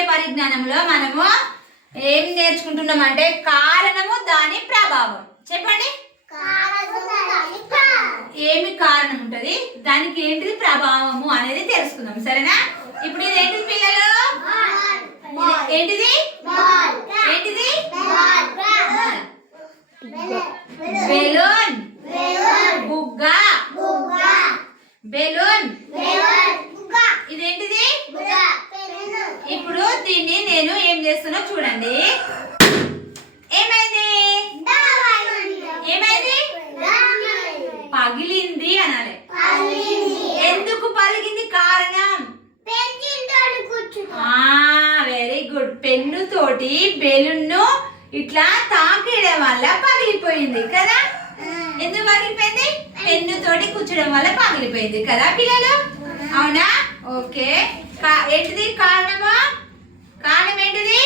విషయ పరిజ్ఞానంలో మనము ఏం నేర్చుకుంటున్నాం అంటే కారణము దాని ప్రభావం. చెప్పండి, ఏమి కారణం ఉంటది, దానికి ఏంటిది ప్రభావము అనేది తెలుసుకుందాం. సరేనా? ఇప్పుడు ఇది ఏంటిది పిల్లలు? ఏంటిది? ఏంటిది? బెలూన్. బుగ్గ. బెలూన్. ఇదేంటిది? ఇప్పుడు దీన్ని నేను ఏం చేస్తున్నా చూడండి. ఏమైంది? ఏమైంది? పగిలింది అనాలి. ఎందుకు పగిలింది? కారణం. Very good. పెన్ను తోటి బెలూన్ను ఇట్లా తాకేయడం వల్ల పగిలిపోయింది కదా. ఎందుకు పగిలిపోయింది? పెన్ను తోటి కూర్చోడం వల్ల పగిలిపోయింది కదా పిల్లలు. అవునా? ఓకే. ఏంటిది కారణమా? కారణం ఏంటిది?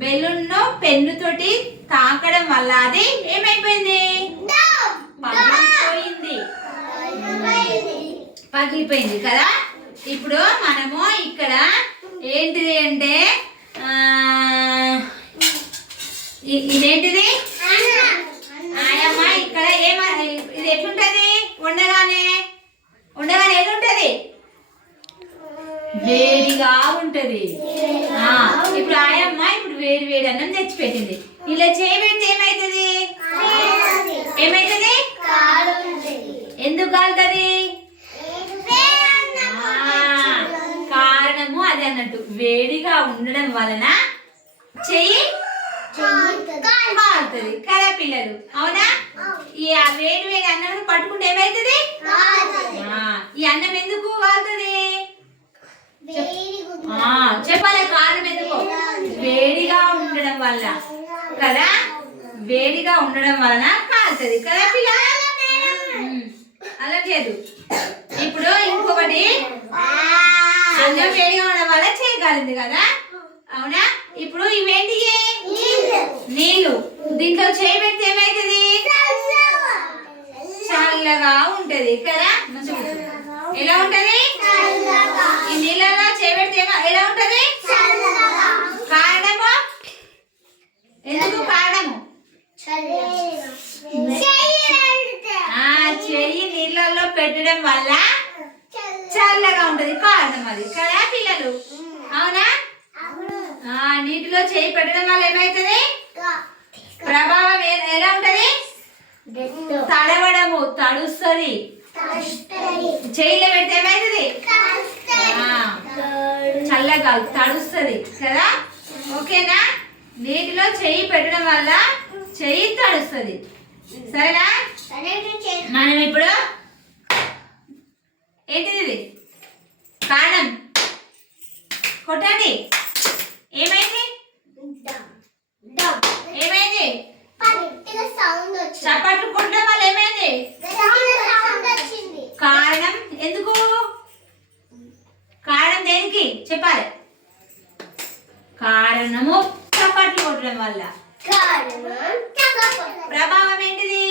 బెలూన్ను పెన్ను తోటి తాకడం వల్ల అది ఏమైపోయింది? పగిలిపోయింది కదా. ఇప్పుడు మనము ఇక్కడ ఏంటిది అంటే ఇదేంటిది? ఆయమ్మ ఇక్కడ ఇది ఎట్లుంటది? ఉండగానే ఎట్లుంటది? వేడిగా ఉంటది. ఇప్పుడు ఆయమ్మ ఇప్పుడు వేడి అన్నం తెచ్చిపెట్టింది. ఇలా చేయబెడితే ఏమైతుంది? ఏమైతుంది? ఎందుకు కాలుతుంది? కారణము అది అన్నట్టు. వేడిగా ఉండడం వలన చెయ్యి కాలుతుంది కదా పిల్లలు. అవునా? ఈ వేడి అన్నం పట్టుకుంటే ఏమైతుంది? ఈ అన్నం ఎందుకు కాలుతుంది? చెప్పాలి కారణం ఎందుకు? వేడిగా ఉండడం వల్ల కదా. వేడిగా ఉండడం వలన కాలుతుంది కదా పిల్లలు. అలా లేదు. ఇప్పుడు ఇంకొకటి, అన్నం వేడిగా ఉండడం వల్ల చేయగలింది కదా. అవునా? ఇప్పుడు ఇవేంటి? నీళ్ళు. దీంట్లో చేయబెడితే ఏమైతుంది? చల్లగా ఉంటది కదా. ఎలా ఉంటది? ఈ నీళ్ళలో చేయబెడితే ఎలా ఉంటది? కారణము ఎందుకు? కారణము చెయ్యి నీళ్ళల్లో పెట్టడం వల్ల చల్లగా ఉంటది. కారణం అది కదా పిల్లలు. అవునా? నీటిలో చేయి పెట్టడం వల్ల ఏమైతుంది? ప్రభావం ఎలా ఉంటది? తడవడము, తడుస్తుంది. చేయిలో పెడితే ఏమైతుంది? చల్లగా తడుస్తుంది కదా. ఓకేనా? నీటిలో చెయ్యి పెట్టడం వల్ల చెయ్యి తడుస్తుంది. సరేనా? మనం ఇప్పుడు ఏంటిది? ఇది కారణం. కొట్టండి. ఏమైంది? ఏమైంది? చప్పట్లు కొట్టడం వల్ల ఏమైంది? కారణం ఎందుకు? కారణం దేనికి చెప్పాలి? కారణము చప్పట్లు కొట్టడం వల్ల. ప్రభావం ఏంటిది?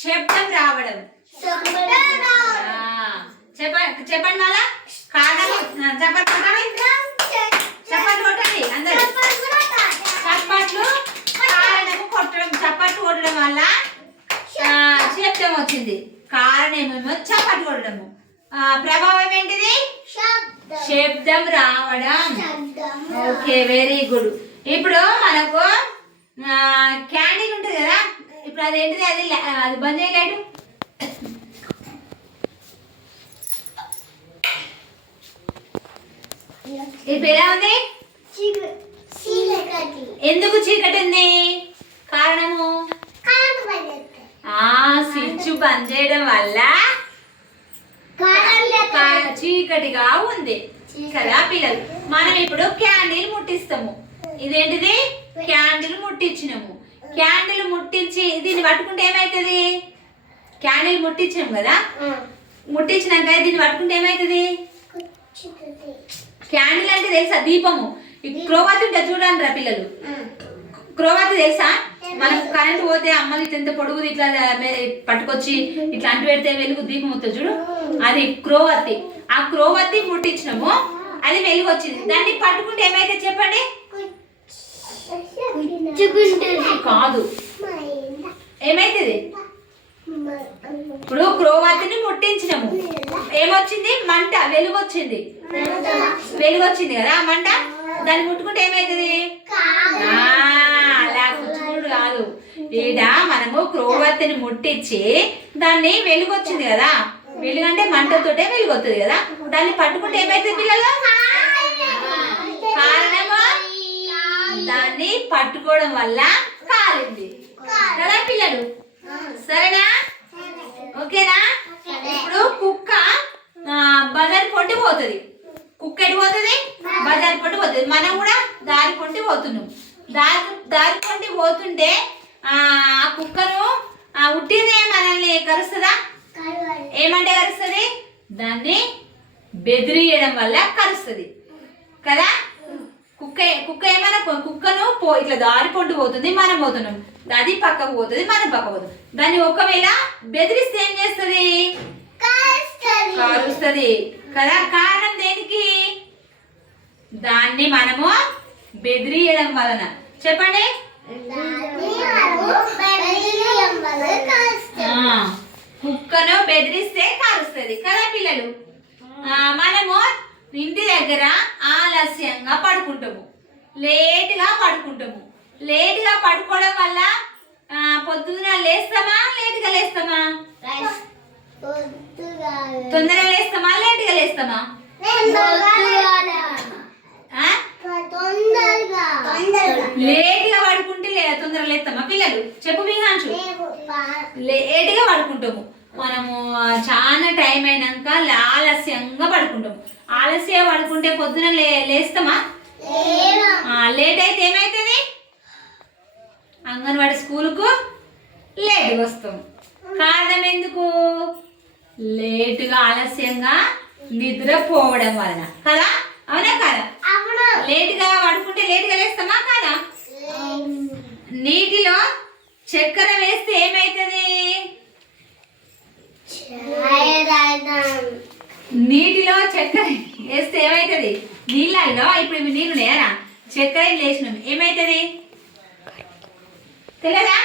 శబ్దం రావడం. చెప్పండి మళ్ళా. కారణము చప్పట్లు కొట్టండి అందరూ. చప్పట్లు కారణము కొట్టడం. చప్పట్లు కొట్టడం వల్ల శబ్దం వచ్చింది. కారణమేమో చప్పట్లు కొట్టడము. ప్రభావం ఏంటిది? శబ్దం రావడం. Okay, very good. ఇప్పుడు మనకు క్యాండిల్ ఉంటుంది కదా. ఇప్పుడు అదేంటిది? అది బంద్ చేయలేడు. ఇప్పుడు ఎలా ఉంది? ఎందుకు చీకటి ఉంది? కారణము స్విచ్ బంద్ చేయడం వల్ల చీకటిగా ఉంది కదా పిల్లలు. మనం ఇప్పుడు క్యాండిల్ ముట్టిస్తాము. ఇదేంటిది? క్యాండిల్ ముట్టించినాము. క్యాండిల్ ముట్టించి దీన్ని పట్టుకుంటే ఏమైతుంది? క్యాండిల్ ముట్టించాము కదా. ముట్టించినాక దీన్ని పట్టుకుంటే ఏమైతుంది? క్యాండిల్ అంటే తెలుసా? దీపము. క్రోవతి ఉంటే చూడండి రా పిల్లలు. క్రోవతి తెలుసా? మనం కరెంట్ పోతే అమ్మలు ఇంత పొడుగుది ఇట్లా పట్టుకొచ్చి ఇట్లా అంటు పెడితే వెలుగు దీపం వస్తుంది చూడు, అది క్రోవత్తి. ఆ క్రోవత్తి ముట్టించినాము, అది వెలుగు వచ్చింది. దాన్ని పట్టుకుంటే ఏమైతే చెప్పండి? కాదు, ఏమైతుంది? ఇప్పుడు క్రోవత్తిని ముట్టించినాము, ఏమొచ్చింది? మంట, వెలుగు వచ్చింది. వెలుగు వచ్చింది కదా ఆ మంట. దాన్ని ముట్టుకుంటే ఏమైతుంది? అలా కూర్చుడు కాదు, ఈడ మనము క్రోవత్తిని ముట్టించి దాన్ని వెలుగు వచ్చింది కదా, వెలుగు అంటే మంటతోటే వెలుగు వస్తుంది కదా, దాన్ని పట్టుకుంటే ఏమైతుంది పిల్లలు? కారణము దాన్ని పట్టుకోవడం వల్ల కాలింది కదా పిల్లలు. సరేనా? ఓకేనా? ఇప్పుడు కుక్క బజార్ పొంటి పోతుంది. కుక్క ఎటు పోతుంది? బజార్ పొంటి పోతుంది. మనం కూడా దారి పొంటి పోతున్నాం. దారి పొంటి పోతుంటే ఆ కుక్కను ఉట్టిందే మనల్ని కరుస్తుందా? ఏమంటే కరుస్తుంది? దాన్ని బెదిరియడం వల్ల కరుస్తుంది కదా. కుక్క ఏమైనా కుక్కను ఇట్లా దారి పొంటి పోతుంది, మనం పోతున్నాం, అది పక్కకు పోతుంది, మనం పక్క పోతుంది. దాన్ని ఒకవేళ బెదిరిస్తే ఏం చేస్తుంది? కరుస్తుంది కదా. కారణం దేనికి? దాన్ని మనము బెదిరియడం వలన. చెప్పండి. కుక్కను బెదిరిస్తే కరుస్తుంది కదా పిల్లలు. మనము ఇంటి దగ్గర ఆలస్యంగా పడుకుంటాము, లేటుగా పడుకుంటాము. లేటుగా పడుకోవడం వల్ల పొద్దున లేస్తామా, లేటుగా లేస్తామా? తొందరగా లేస్తామా, లేటుగా లేస్తామా? లేటుగా పడుకుంటే తొందరగా లేస్తామా పిల్లలు? చెప్పు మీగాంచు. లేటుగా పడుకుంటాము మనము, చాలా టైం అయినాక ఆలస్యంగా పడుకుంటాము. ఆలస్యంగా పడుకుంటే పొద్దున లేస్తామా? లేట్ అయితే ఏమైతుంది? అంగన్వాడి స్కూల్కు లేటుగా వస్తాం. కారణం ఎందుకు? లేటుగా ఆలస్యంగా నిద్రపోవడం వలన కదా. అవునా కదా? లేటుగా పడుకుంటే లేటుగా లేస్తామా కాదా? నీటిలో చక్కెర వేస్తే ఏమైతుంది? నీటిలో చక్కెర వేస్తే ఏమైతుంది? నీళ్ళల్లో ఇప్పుడు ఇవి నీళ్ళు నేరా చక్కెర వేసినాం, ఏమైతుంది తెలియదా?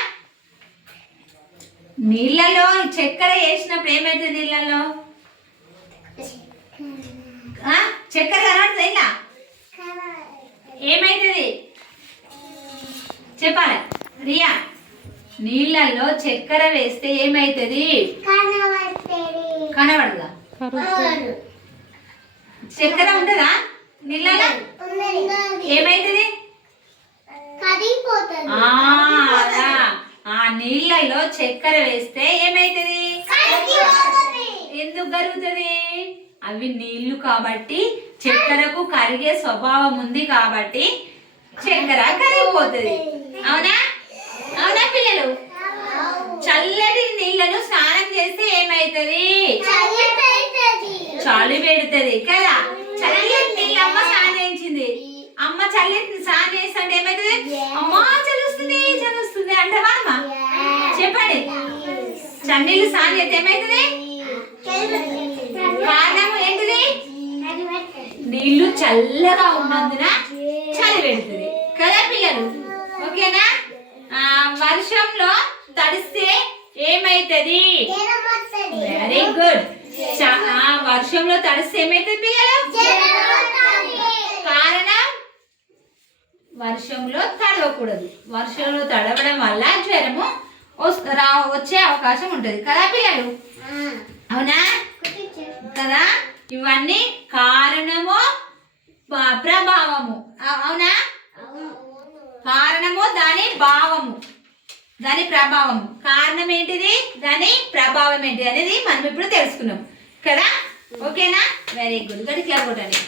నీళ్ళలో చక్కెర వేసినప్పుడు ఏమైతుంది? నీళ్ళలో చక్కెర కనబడుతుంది, ఇలా ఏమైతుంది చెప్పాలి రియా? నీళ్ళల్లో చక్కెర వేస్తే ఏమైతుంది? కనబడదా? చక్కెర ఉంటుందా నీళ్ళలో? ఏమైతుంది? ఆ నీళ్ళలో చక్కెర వేస్తే ఏమైతుంది? ఎందుకు కరుగుతుంది? అవి నీళ్లు కాబట్టి, చక్కెరకు కరిగే స్వభావం ఉంది కాబట్టి చక్కెర కరిగిపోతుంది. అవునా? అవునా పిల్లలు? చల్లటి నీళ్లను స్నానం చేస్తే ఏమైతుంది? చలి పెడుతుంది కదా. చల్లటి నీళ్ళు అమ్మ స్నానం చేయించింది, అమ్మ చల్లటి స్నానం చేస్తే అంటే ఏమైతుంది? అమ్మా చలుస్తుంది చలుస్తుంది అంటావా అమ్మ? చెప్పండి. చన్నీళ్ళు స్నానం చేస్తే ఏమైతుంది? కారణం ఏంటిది? నీళ్లు చల్లగా ఉన్నందున చలి పెడుతుంది కదా పిల్లలు. ఓకేనా? వర్షంలో తడిస్తే ఏమైతుంది? Very good. వర్షంలో తడిస్తే ఏమైతుంది పిల్లలు? కారణం వర్షంలో తడవకూడదు. వర్షంలో తడవడం వల్ల జ్వరము వచ్చే అవకాశం ఉంటుంది కదా పిల్లలు. అవునా కదా? ఇవన్నీ కారణము ప్రభావము. అవునా? కారణము దాని భావము, దాని ప్రభావము. కారణం ఏంటిది, దాని ప్రభావం ఏంటిది అనేది మనం ఇప్పుడు తెలుసుకున్నాం కదా. ఓకేనా? Very good. గడి క్లాప్ కొట్టండి.